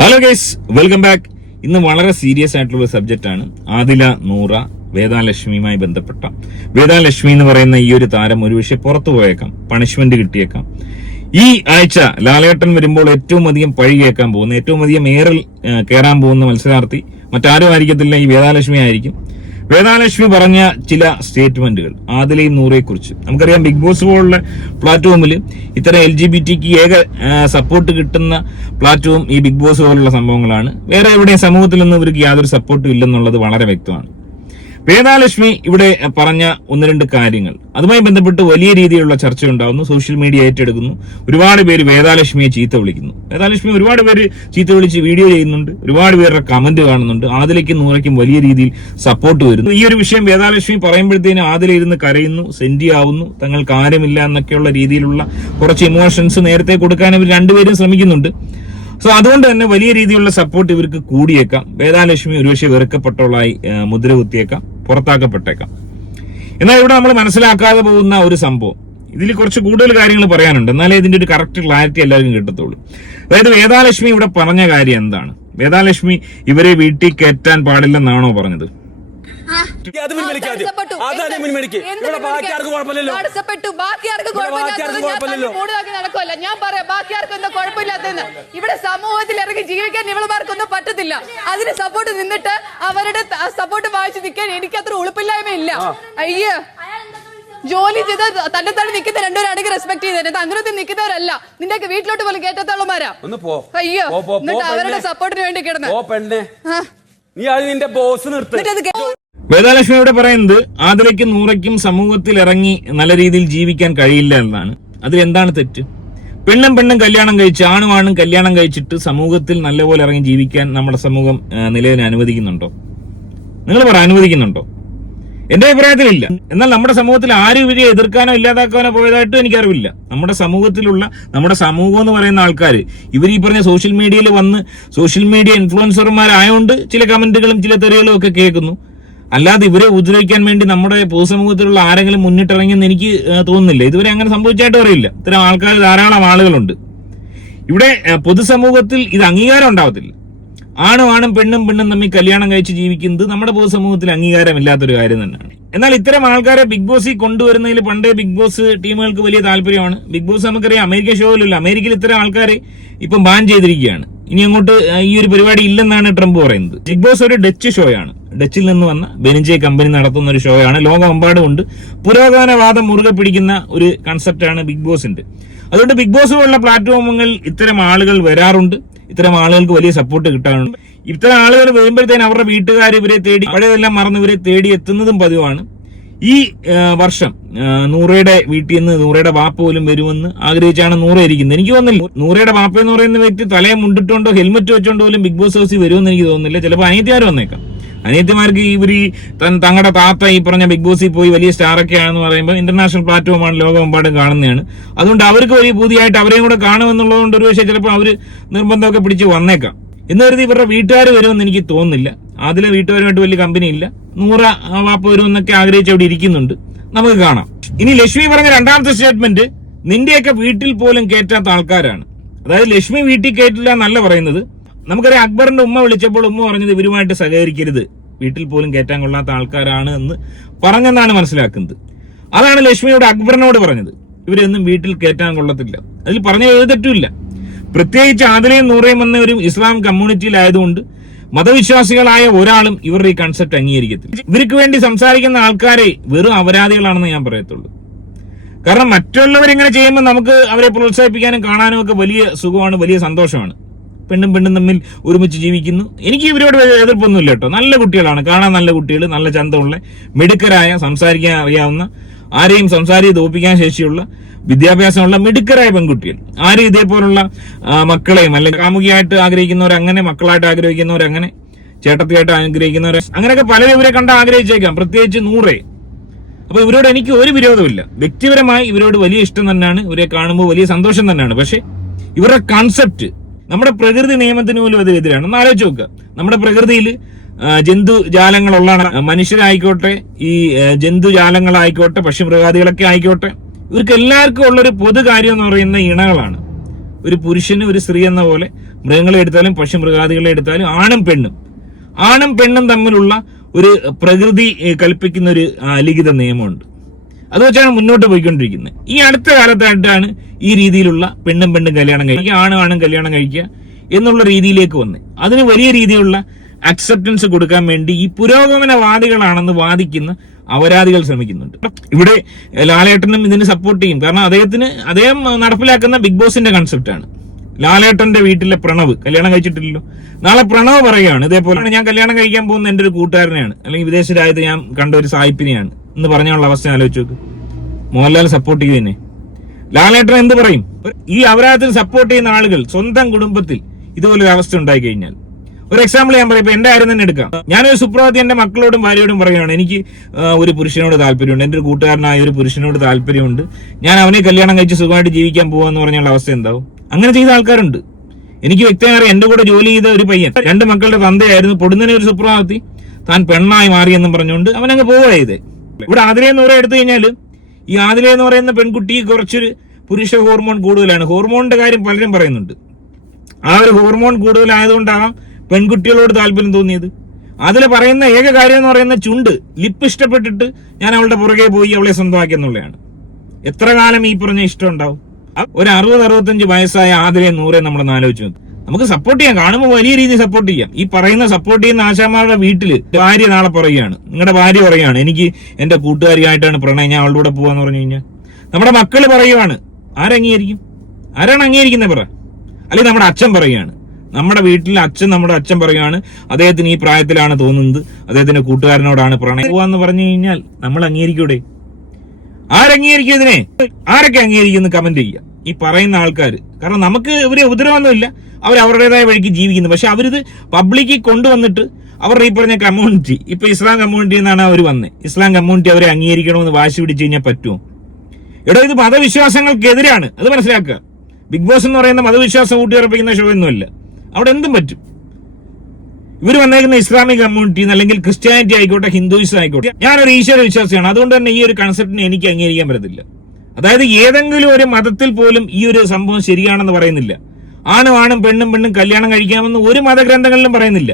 Hello guys welcome back ഇന്ന് വളരെ serious ആയിട്ടുള്ള ഒരു സബ്ജക്റ്റ് ആണ്. ആദില നൂറ വേദാലക്ഷ്മിയുമായി ബന്ധപ്പെട്ട. വേദാലക്ഷ്മി എന്ന് പറയുന്ന ഈ ഒരു താരം ഒരുപക്ഷെ പുറത്തു പോയേക്കാം. പണിഷ്മെന്റ് കിട്ടിയേക്കാം. ഈ ആഴ്ച ലാലേട്ടൻ വരുമ്പോൾ ഏറ്റവും അധികം പഴി കേൾക്കാൻ പോകുന്ന ഏറ്റവും അധികം ഏറിൽ കയറാൻ പോകുന്ന മത്സരാർത്ഥി മറ്റാരും ആയിരിക്കത്തില്ല. ഈ വേദാലക്ഷ്മി ആയിരിക്കും. വേദാലക്ഷ്മി പറഞ്ഞ ചില സ്റ്റേറ്റ്മെന്റുകൾ ആദിലയും കുറിച്ച് നമുക്കറിയാം ബിഗ് ബോസ് പോലുള്ള പ്ലാറ്റ്ഫോമിൽ ഇത്തരം എൽ ജി ബി ടിക്ക് ഏക സപ്പോർട്ട് കിട്ടുന്ന പ്ലാറ്റ്ഫോം ഈ ബിഗ് ബോസ് പോലുള്ള സംഭവങ്ങളാണ്. വേറെ എവിടെയും സമൂഹത്തിലൊന്നും ഇവർക്ക് യാതൊരു സപ്പോർട്ടും ഇല്ലെന്നുള്ളത് വളരെ വ്യക്തമാണ്. വേദാലക്ഷ്മി ഇവിടെ പറഞ്ഞ ഒന്ന് രണ്ട് കാര്യങ്ങൾ. അതുമായി ബന്ധപ്പെട്ട് വലിയ രീതിയിലുള്ള ചർച്ച ഉണ്ടാകുന്നു സോഷ്യൽ മീഡിയ ഏറ്റെടുക്കുന്നു. ഒരുപാട് പേര് വേദാലക്ഷ്മിയെ ചീത്ത വിളിക്കുന്നു. വേദാലക്ഷ്മി ഒരുപാട് പേര് ചീത്ത വിളിച്ച് വീഡിയോ ചെയ്യുന്നുണ്ട്. ഒരുപാട് പേരുടെ കമന്റ് കാണുന്നുണ്ട്. ആദിലയ്ക്കും നൂറയ്ക്കും വലിയ രീതിയിൽ സപ്പോർട്ട് വരുന്നു. ഈ ഒരു വിഷയം വേദാലക്ഷ്മി പറയുമ്പോഴത്തേനും ആദില ഇരുന്ന് കരയുന്നു. സെന്റി ആവുന്നു. തങ്ങൾക്ക് ആരുമില്ല എന്നൊക്കെയുള്ള രീതിയിലുള്ള കുറച്ച് ഇമോഷൻസ് നേരത്തെ കൊടുക്കാൻ ഇവർ രണ്ടുപേരും ശ്രമിക്കുന്നുണ്ട്. സോ അതുകൊണ്ട് തന്നെ വലിയ രീതിയിലുള്ള സപ്പോർട്ട് ഇവർക്ക് കൂടിയേക്കാം. വേദാലക്ഷ്മി ഒരുപക്ഷെ വെറുക്കപ്പെട്ടവളായി മുദ്ര കുത്തിയേക്കാം പുറത്താക്കപ്പെട്ടേക്കാം. എന്നാൽ ഇവിടെ നമ്മൾ മനസ്സിലാക്കാതെ പോകുന്ന ഒരു സംഭവം. ഇതിൽ കുറച്ച് കൂടുതൽ കാര്യങ്ങൾ പറയാനുണ്ട്. എന്നാലേ ഇതിന്റെ ഒരു കറക്റ്റ് ക്ലാരിറ്റി എല്ലാവർക്കും കിട്ടത്തുള്ളൂ. അതായത് വേദാലക്ഷ്മി ഇവിടെ പറഞ്ഞ കാര്യം എന്താണ്? വേദാലക്ഷ്മി ഇവരെ വീട്ടിൽ കയറ്റാൻ പാടില്ലെന്നാണോ പറഞ്ഞത്? അത് പിൻവലിക്കാതെ തടസ്സപ്പെട്ടു. അത് അത് പിൻവലിക്ക് ഇവിടെ ബാക്കി? ആർക്കും കുഴപ്പമില്ലല്ലോ. ബാക്കി ആർക്കും കുഴപ്പമില്ലല്ലോ. നടക്കുമല്ല ഞാൻ പറയാം ബാക്കി ആർക്കും എന്താ കുഴപ്പമില്ലാത്തതെന്ന്? ഇവിടെ സമൂഹത്തിൽ ഇറങ്ങി ജീവിക്കാൻ ഇവളുമാർക്കൊന്നും പറ്റത്തില്ല. അതിന് സപ്പോർട്ട് നിന്നിട്ട് അവരുടെ സപ്പോർട്ട് വായിച്ചു നിൽക്കാൻ എനിക്ക് അത്ര ഉളുപ്പില്ലായ്മ ഇല്ല അയ്യോ. ജോലി ചെയ്ത് തന്നെ തന്നെ നിൽക്കുന്ന രണ്ടുപേരാണെങ്കിൽ റെസ്പെക്ട് ചെയ്തത് അങ്ങനത്തെ നിൽക്കുന്നവരല്ല. നിന്റെ വീട്ടിലോട്ട് പോലും കേട്ടത്തോളമാരാ ഒന്ന് പോ. അയ്യോ. എന്നിട്ട് അവരുടെ സപ്പോർട്ടിന് വേണ്ടി കിടന്നു. നീ അത് നിന്റെ ബോസ് നിർത്ത്. വേദാലക്ഷ്മി ഇവിടെ പറയുന്നത് ആതിരയ്ക്കും നൂറയ്ക്കും സമൂഹത്തിൽ ഇറങ്ങി നല്ല രീതിയിൽ ജീവിക്കാൻ കഴിയില്ല എന്നാണ്. അതിൽ എന്താണ് തെറ്റ്? പെണ്ണും പെണ്ണും കല്യാണം കഴിച്ച് ആണും ആണും കല്യാണം കഴിച്ചിട്ട് സമൂഹത്തിൽ നല്ലപോലെ ഇറങ്ങി ജീവിക്കാൻ നമ്മുടെ സമൂഹം നിലവിൽ അനുവദിക്കുന്നുണ്ടോ? നിങ്ങൾ പറ അനുവദിക്കുന്നുണ്ടോ? എന്റെ അഭിപ്രായത്തിലില്ല. എന്നാൽ നമ്മുടെ സമൂഹത്തിൽ ആരും ഇവരെ എതിർക്കാനോ ഇല്ലാതാക്കാനോ പോയതായിട്ടും എനിക്കറിവില്ല. നമ്മുടെ സമൂഹത്തിലുള്ള നമ്മുടെ സമൂഹം എന്ന് പറയുന്ന ആൾക്കാർ ഇവർ ഈ പറഞ്ഞ സോഷ്യൽ മീഡിയയിൽ വന്ന് സോഷ്യൽ മീഡിയ ഇൻഫ്ലുവൻസർമാരായതുകൊണ്ട് ചില കമന്റുകളും ചില തെറികളും ഒക്കെ കേൾക്കുന്നു. അല്ലാതെ ഇവരെ ഉപദ്രവിക്കാൻ വേണ്ടി നമ്മുടെ പൊതുസമൂഹത്തിലുള്ള ആരെങ്കിലും മുന്നിട്ടിറങ്ങിയെന്ന് എനിക്ക് തോന്നുന്നില്ല. ഇതുവരെ അങ്ങനെ സംഭവിച്ചായിട്ട് അറിയില്ല. ഇത്തരം ആൾക്കാർ ധാരാളം ആളുകളുണ്ട്. ഇവിടെ പൊതുസമൂഹത്തിൽ ഇത് അംഗീകാരം ഉണ്ടാവത്തില്ല. ആണും ആണും പെണ്ണും പെണ്ണും തമ്മിൽ കല്യാണം കഴിച്ച് ജീവിക്കുന്നത് നമ്മുടെ പൊതുസമൂഹത്തിൽ അംഗീകാരമില്ലാത്തൊരു കാര്യം തന്നെയാണ്. എന്നാൽ ഇത്തരം ആൾക്കാരെ ബിഗ് ബോസിൽ കൊണ്ടുവരുന്നതിൽ പണ്ടേ ബിഗ് ബോസ് ടീമുകൾക്ക് വലിയ താല്പര്യമാണ്. ബിഗ് ബോസ് നമുക്കറിയാം അമേരിക്ക ഷോയിലല്ല അമേരിക്കയിൽ ഇത്തരം ആൾക്കാരെ ഇപ്പം ബാൻ ചെയ്തിരിക്കുകയാണ്. ഇനി അങ്ങോട്ട് ഈ ഒരു പരിപാടി ഇല്ലെന്നാണ് ട്രംപ് പറയുന്നത്. ബിഗ് ബോസ് ഒരു ഡച്ച് ഷോയാണ്. ഡച്ചിൽ നിന്ന് വന്ന ബെനിജെ കമ്പനി നടത്തുന്ന ഒരു ഷോയാണ്. ലോകമെമ്പാടും ഉണ്ട് പുരോഗമനവാദം മുറുകെ പിടിക്കുന്ന ഒരു കൺസെപ്റ്റാണ് ബിഗ് ബോസിന്റെ. അതുകൊണ്ട് ബിഗ് ബോസ് പോലുള്ള പ്ലാറ്റ്ഫോമുകൾ ഇത്തരം ആളുകൾ വരാറുണ്ട്. ഇത്തരം ആളുകൾക്ക് വലിയ സപ്പോർട്ട് കിട്ടാറുണ്ട്. ഇത്തരം ആളുകൾ വരുമ്പോഴത്തേന് അവരുടെ വീട്ടുകാർ ഇവരെ തേടി പഴയതെല്ലാം മറന്ന് ഇവരെ തേടി എത്തുന്നതും പതിവാണ്. ഈ വർഷം നൂറയുടെ വീട്ടിൽ നിന്ന് നൂറയുടെ വാപ്പ പോലും വരുമെന്ന് ആഗ്രഹിച്ചാണ് നൂറ ഇരിക്കുന്നത് എനിക്ക് തോന്നുന്നില്ല. നൂറയുടെ വാപ്പ എന്ന് പറയുന്ന വ്യക്തി തലയെ മുണ്ടിട്ടുണ്ടോ ഹെൽമെറ്റ് വെച്ചോണ്ടോ പോലും ബിഗ് ബോസ് ഹൗസിൽ വരുമെന്ന് എനിക്ക് തോന്നുന്നില്ല. ചിലപ്പോൾ അനിയത്തിമാർ വന്നേക്കാം. അനിയത്തിമാർക്ക് ഇവർ ഈ തങ്ങളുടെ താത്ത ഈ പറഞ്ഞ ബിഗ് ബോസിൽ പോയി വലിയ സ്റ്റാറൊക്കെ ആണെന്ന് പറയുമ്പോൾ ഇന്റർനാഷണൽ പ്ലാറ്റ്ഫോമാണ് ലോകമെമ്പാടും കാണുന്നതാണ്. അതുകൊണ്ട് അവർക്ക് വലിയ പുതിയതായിട്ട് അവരെയും കൂടെ കാണുമെന്നുള്ളതുകൊണ്ട് ഒരു പക്ഷേ ചിലപ്പോൾ അവർ നിർബന്ധമൊക്കെ പിടിച്ച് വന്നേക്കാം. എന്ന് കരുതി ഇവരുടെ വീട്ടുകാർ വരുമെന്ന് എനിക്ക് തോന്നുന്നില്ല. അതിലെ വീട്ടുകാരുമായിട്ട് വലിയ കമ്പനി ഇല്ല. നൂറ് വാപ്പ വരും എന്നൊക്കെ ആഗ്രഹിച്ച് അവിടെ ഇരിക്കുന്നുണ്ട്. നമുക്ക് കാണാം. ഇനി ലക്ഷ്മി പറഞ്ഞ രണ്ടാമത്തെ സ്റ്റേറ്റ്മെന്റ് നിന്റെയൊക്കെ വീട്ടിൽ പോലും കയറ്റാത്ത ആൾക്കാരാണ്. അതായത് ലക്ഷ്മി വീട്ടിൽ കയറ്റില്ല എന്നല്ല പറയുന്നത്. നമുക്കറിയാം അക്ബറിന്റെ ഉമ്മ വിളിച്ചപ്പോൾ ഉമ്മ പറഞ്ഞത് ഇവരുമായിട്ട് സഹകരിക്കരുത്. വീട്ടിൽ പോലും കയറ്റാൻ കൊള്ളാത്ത ആൾക്കാരാണ് എന്ന് പറഞ്ഞെന്നാണ് മനസ്സിലാക്കുന്നത്. അതാണ് ലക്ഷ്മിയോട് അക്ബറിനോട് പറഞ്ഞത്. ഇവരൊന്നും വീട്ടിൽ കയറ്റാൻ കൊള്ളത്തില്ല. അതിൽ പറഞ്ഞ ഏത് തെറ്റുമില്ല പ്രത്യേകിച്ച് ആദിലയും നൂറയും എന്ന ഒരു ഇസ്ലാം കമ്മ്യൂണിറ്റിയിലായതുകൊണ്ട് മതവിശ്വാസികളായ ഒരാളും ഇവരുടെ ഈ കൺസെപ്റ്റ് അംഗീകരിക്കത്തില്ല. ഇവർക്ക് വേണ്ടി സംസാരിക്കുന്ന ആൾക്കാരെ വെറും അപരാധികളാണെന്ന് ഞാൻ പറയത്തുള്ളൂ. കാരണം മറ്റുള്ളവർ ഇങ്ങനെ ചെയ്യുമ്പോൾ നമുക്ക് അവരെ പ്രോത്സാഹിപ്പിക്കാനും കാണാനും ഒക്കെ വലിയ സുഖമാണ് വലിയ സന്തോഷമാണ്. പെണ്ണും പെണ്ണും തമ്മിൽ ഒരുമിച്ച് ജീവിക്കുന്നു. എനിക്ക് ഇവരോട് എതിർപ്പൊന്നുമില്ല കേട്ടോ. നല്ല കുട്ടികളാണ്. കാണാൻ നല്ല കുട്ടികൾ നല്ല ചന്തമുള്ള മിടുക്കരായ സംസാരിക്കാൻ അറിയാവുന്ന ആരെയും സംസാരിച്ച് തോപ്പിക്കാൻ ശേഷിയുള്ള വിദ്യാഭ്യാസമുള്ള മിടുക്കരായ പെൺകുട്ടികൾ. ആരും ഇതേപോലുള്ള മക്കളെയും അല്ലെങ്കിൽ കാമുകിയായിട്ട് ആഗ്രഹിക്കുന്നവർ അങ്ങനെ മക്കളായിട്ട് ആഗ്രഹിക്കുന്നവർ അങ്ങനെ ചേട്ടത്തിയായിട്ട് ആഗ്രഹിക്കുന്നവർ അങ്ങനെയൊക്കെ പലരും ഇവരെ കണ്ട് ആഗ്രഹിച്ചേക്കാം. പ്രത്യേകിച്ച് നൂറേ. അപ്പൊ ഇവരോട് എനിക്ക് ഒരു വിരോധമില്ല വ്യക്തിപരമായി ഇവരോട് വലിയ ഇഷ്ടം തന്നെയാണ്. ഇവരെ കാണുമ്പോൾ വലിയ സന്തോഷം തന്നെയാണ്. പക്ഷെ ഇവരുടെ കൺസെപ്റ്റ് നമ്മുടെ പ്രകൃതി നിയമത്തിന് പോലും അത് എതിരാണ്. ഒന്ന് ആലോചിച്ച് നോക്കുക. നമ്മുടെ പ്രകൃതിയിൽ ജന്തുജാലങ്ങളുള്ള മനുഷ്യരായിക്കോട്ടെ ഈ ജന്തുജാലങ്ങളായിക്കോട്ടെ പക്ഷിമൃഗാദികളൊക്കെ ആയിക്കോട്ടെ ഇവർക്ക് എല്ലാവർക്കും ഉള്ളൊരു പൊതു കാര്യം എന്ന് പറയുന്ന ഇണകളാണ്. ഒരു പുരുഷന് ഒരു സ്ത്രീ എന്ന പോലെ മൃഗങ്ങളെ എടുത്താലും പക്ഷിമൃഗാദികളെ എടുത്താലും ആണും പെണ്ണും. ആണും പെണ്ണും തമ്മിലുള്ള ഒരു പ്രകൃതി കൽപ്പിക്കുന്ന ഒരു അലിഖിത ലിഖിത നിയമമുണ്ട്. അത് വെച്ചാണ് മുന്നോട്ട് പോയിക്കൊണ്ടിരിക്കുന്നത്. ഈ അടുത്ത കാലത്തായിട്ടാണ് ഈ രീതിയിലുള്ള പെണ്ണും പെണ്ണും കല്യാണം കഴിക്കുക ആണും ആണും കല്യാണം കഴിക്കുക എന്നുള്ള രീതിയിലേക്ക് വന്നത്. അതിന് വലിയ രീതിയിലുള്ള അക്സെപ്റ്റൻസ് കൊടുക്കാൻ വേണ്ടി ഈ പുരോഗമനവാദികളാണെന്ന് വാദിക്കുന്ന അപരാധികൾ ശ്രമിക്കുന്നുണ്ട്. ഇവിടെ ലാലേട്ടനും ഇതിന് സപ്പോർട്ട് ചെയ്യും. കാരണം അദ്ദേഹത്തിന് അദ്ദേഹം നടപ്പിലാക്കുന്ന ബിഗ് ബോസിന്റെ കൺസെപ്റ്റാണ് ലാലേട്ടന്റെ വീട്ടിലെ പ്രണവ് കല്യാണം കഴിച്ചിട്ടില്ലല്ലോ. നാളെ പ്രണവ് പറയുകയാണ് ഇതേപോലെയാണ് ഞാൻ കല്യാണം കഴിക്കാൻ പോകുന്ന എന്റെ ഒരു കൂട്ടുകാരനെയാണ്. അല്ലെങ്കിൽ വിദേശ രാജ്യത്ത് ഞാൻ കണ്ട ഒരു സായിപ്പിനെയാണ്. എന്ന് പറഞ്ഞുള്ള അവസ്ഥ ആലോചിച്ച് നോക്ക്. മോഹൻലാൽ സപ്പോർട്ട് ചെയ്തു തന്നെ. ലാലേട്ടൻ എന്ത് പറയും? ഈ അപരാധത്തിൽ സപ്പോർട്ട് ചെയ്യുന്ന ആളുകൾ സ്വന്തം കുടുംബത്തിൽ ഇതുപോലൊരു അവസ്ഥ ഉണ്ടായി കഴിഞ്ഞാൽ ഒരു എക്സാമ്പിൾ ഞാൻ പറയാം. ഇപ്പൊ എന്റെ കാര്യം തന്നെ എടുക്കാം. ഞാനൊരു സുപ്രഭാതി എന്റെ മക്കളോടും ഭാര്യയോടും പറയുകയാണ് എനിക്ക് ഒരു പുരുഷനോട് താല്പര്യമുണ്ട്. എന്റെ ഒരു കൂട്ടുകാരനായ ഒരു പുരുഷനോട് താല്പര്യമുണ്ട്. ഞാൻ അവനെ കല്യാണം കഴിച്ച് സുഖമായിട്ട് ജീവിക്കാൻ പോവാന്ന് പറഞ്ഞുള്ള അവസ്ഥ എന്താവും? അങ്ങനെ ചെയ്ത ആൾക്കാരുണ്ട്. എനിക്ക് വ്യക്തമായി എന്റെ കൂടെ ജോലി ചെയ്ത ഒരു പയ്യൻ രണ്ട് മക്കളുടെ തന്തയായിരുന്നു പൊടുന്നതിനെ ഒരു സുപ്രഭാതി താൻ പെണ്ണായി മാറിയെന്നും പറഞ്ഞുകൊണ്ട് അവനങ്ങ് പോവുക ചെയ്തേ ഇവിടെ ആതിരെ എന്ന് പറയാൻ എടുത്തു കഴിഞ്ഞാൽ ഈ ആതിരെ എന്ന് പറയുന്ന പെൺകുട്ടി കുറച്ചൊരു പുരുഷ ഹോർമോൺ കൂടുതലാണ്. ഹോർമോണിന്റെ കാര്യം പലരും പറയുന്നുണ്ട്. ആ ഒരു ഹോർമോൺ കൂടുതലായതുകൊണ്ടാകാം പെൺകുട്ടികളോട് താല്പര്യം തോന്നിയത്. അതിൽ പറയുന്ന ഏക കാര്യം എന്ന് പറയുന്ന ചുണ്ട് ലിപ്പ് ഇഷ്ടപ്പെട്ടിട്ട് ഞാൻ അവളുടെ പുറകെ പോയി അവളെ സ്വന്തമാക്കി എന്നുള്ളതാണ്. എത്ര കാലം ഈ പറഞ്ഞ ഇഷ്ടം ഉണ്ടാവും? ഒരു അറുപത് അറുപത്തഞ്ച് വയസ്സായ ആതിരെ നൂറെ നമ്മളൊന്ന് ആലോചിച്ചു നമുക്ക് സപ്പോർട്ട് ചെയ്യാം. കാണുമ്പോൾ വലിയ രീതിയിൽ സപ്പോർട്ട് ചെയ്യാം. ഈ പറയുന്ന സപ്പോർട്ട് ചെയ്യുന്ന ആശാമാരുടെ വീട്ടിൽ ഭാര്യ നാളെ പറയുകയാണ്. നിങ്ങളുടെ ഭാര്യ പറയുകയാണ് എനിക്ക് എന്റെ കൂട്ടുകാരിയായിട്ടാണ് പ്രണയം. ഞാൻ അവളുടെ കൂടെ പോവാന്ന് പറഞ്ഞു കഴിഞ്ഞാൽ നമ്മുടെ മക്കൾ പറയുവാണ് ആരംഗീകരിക്കും ആരാണ് അംഗീകരിക്കുന്നത് പറ. അല്ലെങ്കിൽ നമ്മുടെ അച്ഛൻ പറയുകയാണ് നമ്മുടെ വീട്ടിലെ അച്ഛൻ നമ്മുടെ അച്ഛൻ പറയുകയാണ് അദ്ദേഹത്തിന് ഈ പ്രായത്തിലാണ് തോന്നുന്നത്. അദ്ദേഹത്തിന്റെ കൂട്ടുകാരനോടാണ് പ്രണയം. പോവാന്ന് പറഞ്ഞു കഴിഞ്ഞാൽ നമ്മൾ അംഗീകരിക്കൂടെ? ആരംഗീകരിക്കും ഇതിനെ? ആരൊക്കെ അംഗീകരിക്കുന്നു കമന്റ് ചെയ്യുക? ഈ പറയുന്ന ആൾക്കാർ കാരണം നമുക്ക് ഇവരെ ഉപദ്രവമൊന്നുമില്ല അവർ അവരുടേതായ വഴിക്ക് ജീവിക്കുന്നു. പക്ഷെ അവരിത് പബ്ലിക്കിൽ കൊണ്ടുവന്നിട്ട് അവർ ഈ പറഞ്ഞ കമ്മ്യൂണിറ്റി ഇപ്പൊ ഇസ്ലാം കമ്മ്യൂണിറ്റി എന്നാണ് അവർ വന്നത് ഇസ്ലാം കമ്മ്യൂണിറ്റി അവരെ അംഗീകരിക്കണമെന്ന് വാശി പിടിച്ചു കഴിഞ്ഞാൽ പറ്റുമോ? എടോ ഇത് മതവിശ്വാസങ്ങൾക്കെതിരാണ്. അത് മനസ്സിലാക്കുക. ബിഗ് ബോസ് എന്ന് പറയുന്ന മതവിശ്വാസം ഊട്ടിയുറപ്പിക്കുന്ന ഷോ ഒന്നുമല്ല. അവിടെ എന്തും പറ്റും. ഇവർ വന്നേക്കുന്ന ഇസ്ലാമിക് കമ്മ്യൂണിറ്റി അല്ലെങ്കിൽ ക്രിസ്ത്യാനിറ്റി ആയിക്കോട്ടെ ഹിന്ദുയിസം ആയിക്കോട്ടെ ഞാനൊരു ഈശ്വര വിശ്വാസിയാണ്. അതുകൊണ്ട് തന്നെ ഈ ഒരു കൺസെപ്റ്റിനെ എനിക്ക് അംഗീകരിക്കാൻ പറ്റത്തില്ല. അതായത് ഏതെങ്കിലും ഒരു മതത്തിൽ പോലും ഈ ഒരു സംഭവം ശരിയാണെന്ന് പറയുന്നില്ല. ആണും ആണും പെണ്ണും പെണ്ണും കല്യാണം കഴിക്കാമെന്ന് ഒരു മതഗ്രന്ഥങ്ങളിലും പറയുന്നില്ല.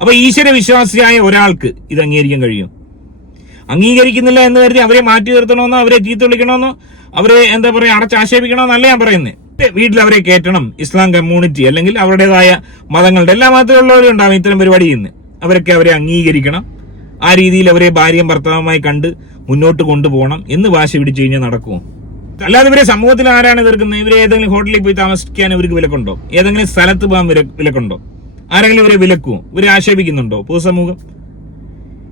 അപ്പൊ ഈശ്വര വിശ്വാസിയായ ഒരാൾക്ക് ഇത് അംഗീകരിക്കാൻ കഴിയും. അംഗീകരിക്കുന്നില്ല എന്ന് കരുതി അവരെ മാറ്റി നിർത്തണമെന്നോ അവരെ ചീത്ത വിളിക്കണമെന്നോ അവരെ എന്താ പറയാ അടച്ചാക്ഷേപിക്കണമെന്നല്ല ഞാൻ പറയുന്നത് വീട്ടിൽ അവരെ കയറ്റണം ഇസ്ലാം കമ്മ്യൂണിറ്റി അല്ലെങ്കിൽ അവരുടേതായ മതങ്ങളുടെ എല്ലാ മതത്തിലുള്ളവരും ഉണ്ടാവും ഇത്തരം പരിപാടി ചെയ്യുന്നത് അവരൊക്കെ അവരെ അംഗീകരിക്കണം. ആ രീതിയിൽ അവരെ ഭാര്യയും ഭർത്താവുമായി കണ്ട് മുന്നോട്ട് കൊണ്ടുപോകണം എന്ന് വാശി പിടിച്ചു കഴിഞ്ഞാൽ നടക്കുമോ? അല്ലാതെ ഇവരെ സമൂഹത്തിൽ ആരാണ് എതിർക്കുന്നത്? ഇവരെ ഏതെങ്കിലും ഹോട്ടലിൽ പോയി താമസിക്കാൻ ഇവർക്ക് വിലക്കുണ്ടോ? ഏതെങ്കിലും സ്ഥലത്ത് പോകാൻ വില- വിലക്കുണ്ടോ? ആരെങ്കിലും ഇവരെ വിലക്കുമോ ഇവരെ ആക്ഷേപിക്കുന്നുണ്ടോ പൊതുസമൂഹം?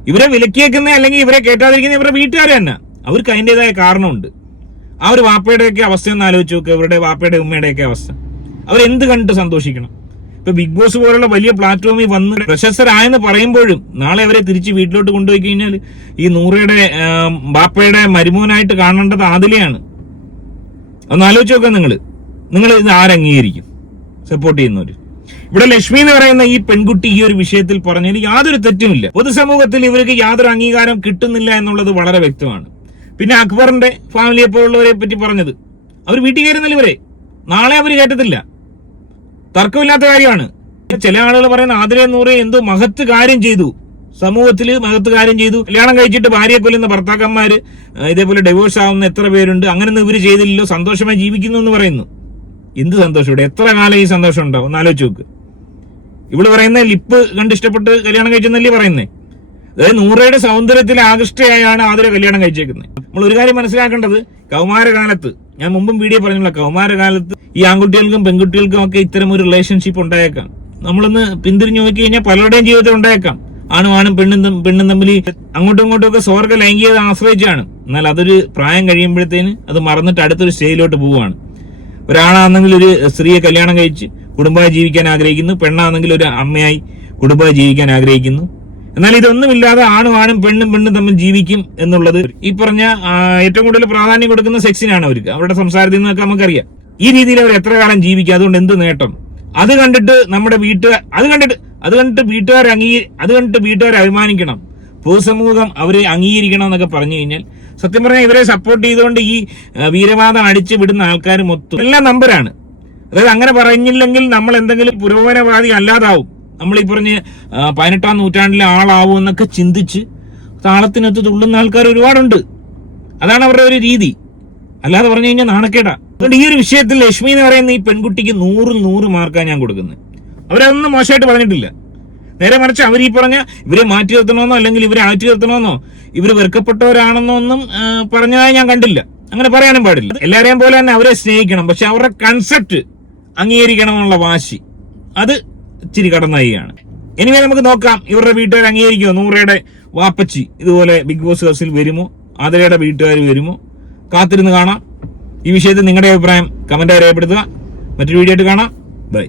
ഇവരെ വിലക്കിയേക്കുന്ന അല്ലെങ്കിൽ ഇവരെ കേട്ടാതിരിക്കുന്ന ഇവരുടെ വീട്ടുകാർ തന്നെ. അവർക്ക് അതിന്റെതായ കാരണമുണ്ട്. ആ ഒരു വാപ്പയുടെയൊക്കെ അവസ്ഥ ഒന്ന് ആലോചിച്ച് നോക്കുക ഇവരുടെ വാപ്പയുടെ ഉമ്മയുടെയൊക്കെ അവസ്ഥ. അവരെന്ത് കണ്ടിട്ട് സന്തോഷിക്കണം? ഇപ്പൊ ബിഗ് ബോസ് പോലുള്ള വലിയ പ്ലാറ്റ്ഫോമിൽ വന്ന് പ്രശസ്തരായെന്ന് പറയുമ്പോഴും നാളെ അവരെ തിരിച്ച് വീട്ടിലോട്ട് കൊണ്ടുപോയി കഴിഞ്ഞാൽ ഈ നൂറയുടെ ബാപ്പയുടെ മരുമോനായിട്ട് കാണേണ്ടത് ആദിലെയാണ്. ഒന്ന് ആലോചിച്ച് നോക്കുക നിങ്ങൾ നിങ്ങൾ ഇത് ആരംഗീകരിക്കും സപ്പോർട്ട് ചെയ്യുന്നവര്. ഇവിടെ ലക്ഷ്മി എന്ന് പറയുന്ന ഈ പെൺകുട്ടി ഈ ഒരു വിഷയത്തിൽ പറഞ്ഞതിൽ യാതൊരു തെറ്റുമില്ല. പൊതുസമൂഹത്തിൽ ഇവർക്ക് യാതൊരു അംഗീകാരം കിട്ടുന്നില്ല എന്നുള്ളത് വളരെ വ്യക്തമാണ്. പിന്നെ അക്ബറിന്റെ ഫാമിലിയെ പോലുള്ളവരെ പറ്റി പറഞ്ഞത്. അവർ വീട്ടിൽ കയറുന്നില്ല ഇവരെ. നാളെ അവർ കയറ്റത്തില്ല. തർക്കമില്ലാത്ത കാര്യമാണ്. ചില ആളുകൾ പറയുന്ന ആതിരെ നൂറെ എന്തോ മഹത്ത് കാര്യം ചെയ്തു. സമൂഹത്തിൽ മഹത്ത് കാര്യം ചെയ്തു. കല്യാണം കഴിച്ചിട്ട് ഭാര്യയെ കൊല്ലുന്ന ഭർത്താക്കന്മാര് ഇതേപോലെ ഡൈവോഴ്സ് ആവുന്ന എത്ര പേരുണ്ട് അങ്ങനെയൊന്നും ഇവർ ചെയ്തില്ലല്ലോ സന്തോഷമായി ജീവിക്കുന്നു എന്ന് പറയുന്നു. എന്ത് സന്തോഷം ഇവിടെ? എത്ര കാലം ഈ സന്തോഷം ഉണ്ടാവും? ഒന്ന് ആലോചിച്ച് നോക്ക്. ഇവൾ പറയുന്ന ലിപ്പ് കണ്ട് ഇഷ്ടപ്പെട്ട് കല്യാണം കഴിച്ചെന്നല്ലേ പറയുന്നേ? അതായത് നൂറയുടെ സൗന്ദര്യത്തിൽ ആകൃഷ്ടയായാണ് ആതിര കല്യാണം കഴിച്ചേക്കുന്നത്. നമ്മൾ ഒരു കാര്യം മനസ്സിലാക്കേണ്ടത് കൗമാരകാലത്ത് ഞാൻ മുമ്പും വീഡിയോ പറഞ്ഞുള്ള കൗമാരകാലത്ത് ഈ ആൺകുട്ടികൾക്കും പെൺകുട്ടികൾക്കും ഒക്കെ ഇത്തരം ഒരു റിലേഷൻഷിപ്പ് ഉണ്ടായേക്കാം. നമ്മളൊന്ന് പിന്തിരിഞ്ഞു നോക്കി കഴിഞ്ഞാൽ പലരുടെയും ജീവിതത്തിൽ ഉണ്ടായേക്കാം. ആണും ആണും പെണ്ണും പെണ്ണും തമ്മിൽ അങ്ങോട്ടും ഇങ്ങോട്ടും ഒക്കെ സ്വർഗ ലൈംഗികത ആശ്രയിച്ചാണ്. എന്നാൽ അതൊരു പ്രായം കഴിയുമ്പോഴത്തേന് അത് മറന്നിട്ട് അടുത്തൊരു സ്റ്റേജിലോട്ട് പോവുകയാണ്. ഒരാളാണെങ്കിൽ ഒരു സ്ത്രീയെ കല്യാണം കഴിച്ച് കുടുംബമായി ജീവിക്കാൻ ആഗ്രഹിക്കുന്നു പെണ്ണാണെങ്കിൽ ഒരു അമ്മയായി കുടുംബമായി ജീവിക്കാൻ ആഗ്രഹിക്കുന്നു. എന്നാൽ ഇതൊന്നുമില്ലാതെ ആണും ആണും പെണ്ണും പെണ്ണും തമ്മിൽ ജീവിക്കും എന്നുള്ളത് ഈ പറഞ്ഞ ഏറ്റവും കൂടുതൽ പ്രാധാന്യം കൊടുക്കുന്ന സെക്സിനാണ് അവർക്ക്. അവരുടെ സംസാരത്തിൽ നിന്നൊക്കെ നമുക്കറിയാം. ഈ രീതിയിൽ അവർ എത്ര കാലം ജീവിക്കും? അതുകൊണ്ട് എന്ത് നേട്ടം? അത് കണ്ടിട്ട് നമ്മുടെ വീട്ടുകാർ അത് കണ്ടിട്ട് അത് കണ്ടിട്ട് വീട്ടുകാർ അംഗീ അത് കണ്ടിട്ട് വീട്ടുകാർ അഭിമാനിക്കണം. പൊതുസമൂഹം അവരെ അംഗീകരിക്കണം എന്നൊക്കെ പറഞ്ഞു കഴിഞ്ഞാൽ സത്യം പറഞ്ഞാൽ ഇവരെ സപ്പോർട്ട് ചെയ്തുകൊണ്ട് ഈ വീരവാദം അടിച്ചു വിടുന്ന ആൾക്കാർ മൊത്തം എല്ലാം നമ്പരാണ്. അതായത് അങ്ങനെ പറഞ്ഞില്ലെങ്കിൽ നമ്മൾ എന്തെങ്കിലും പുരോഗമനവാദി അല്ലാതാവും. നമ്മൾ ഈ പറഞ്ഞ് പതിനെട്ടാം നൂറ്റാണ്ടിലെ ആളാവും എന്നൊക്കെ ചിന്തിച്ച് താളത്തിനൊത്ത് തുള്ളുന്ന ആൾക്കാർ ഒരുപാടുണ്ട്. അതാണ് അവരുടെ ഒരു രീതി. അല്ലാതെ പറഞ്ഞു കഴിഞ്ഞാൽ നാണക്കേടാ. അതുകൊണ്ട് ഈ ഒരു വിഷയത്തിൽ ലക്ഷ്മി എന്ന് പറയുന്ന ഈ പെൺകുട്ടിക്ക് നൂറ് നൂറ് മാർക്കാണ് ഞാൻ കൊടുക്കുന്നത് അവരതൊന്നും മോശമായിട്ട് പറഞ്ഞിട്ടില്ല. നേരെ മറിച്ച് അവർ ഈ പറഞ്ഞ ഇവരെ മാറ്റി നിർത്തണമെന്നോ അല്ലെങ്കിൽ ഇവരെ ആറ്റി നിർത്തണമെന്നോ ഇവർ വെറുക്കപ്പെട്ടവരാണെന്നോ ഒന്നും പറഞ്ഞതായി ഞാൻ കണ്ടില്ല. അങ്ങനെ പറയാനും പാടില്ല. എല്ലാവരെയും പോലെ തന്നെ അവരെ സ്നേഹിക്കണം. പക്ഷെ അവരുടെ കൺസെപ്റ്റ് അംഗീകരിക്കണമെന്നുള്ള വാശി. അത് ഇച്ചിരി കടന്നായിയാണ്. എനിവേ നമുക്ക് നോക്കാം. ഇവരുടെ വീട്ടുകാർ അംഗീകരിക്കുമോ? നൂറയുടെ വാപ്പച്ചി ഇതുപോലെ ബിഗ് ബോസ് ഹൗസിൽ വരുമോ? ആതിരയുടെ വീട്ടുകാർ വരുമോ? കാത്തിരുന്ന് കാണാം. ഈ വിഷയത്തിൽ നിങ്ങളുടെ അഭിപ്രായം കമന്റ് രേഖപ്പെടുത്തുക. മറ്റൊരു വീഡിയോ ആയിട്ട് കാണാം. ബൈ